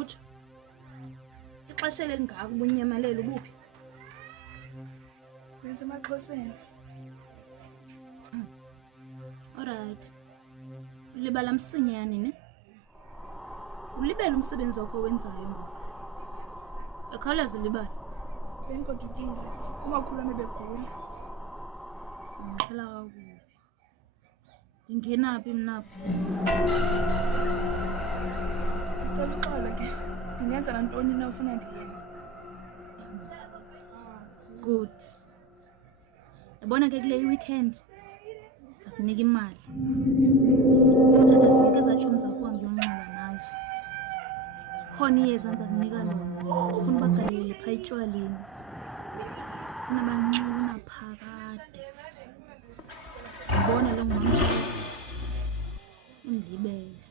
utsho? Ixesha elingaka ubunyamalele ubuphi? BensemaXhoseni. Alright. Ulibala msinyane ne? Ulibele umsebenzi wakho owenzayo ngoku. Ekhawuleza ulibala. Bendigodukile. Umakhulu wami begula. Ngixhela kakubi. Ndingenaphi mna apho? Ndicela uxolo ke. Ndingenza nantoni na ufuna ndiyenze. Good. Yabona ke kule weekend ndiza kunika imali. Uthatha zonke ezaa tshomi zakho uhambe uyonxiba nazo. Khona iyeza ndiza kunika lona. Ufuna ubagalele phaa etywaleni. Funa bancuna phakade. Ndibona lo ngumama undibele.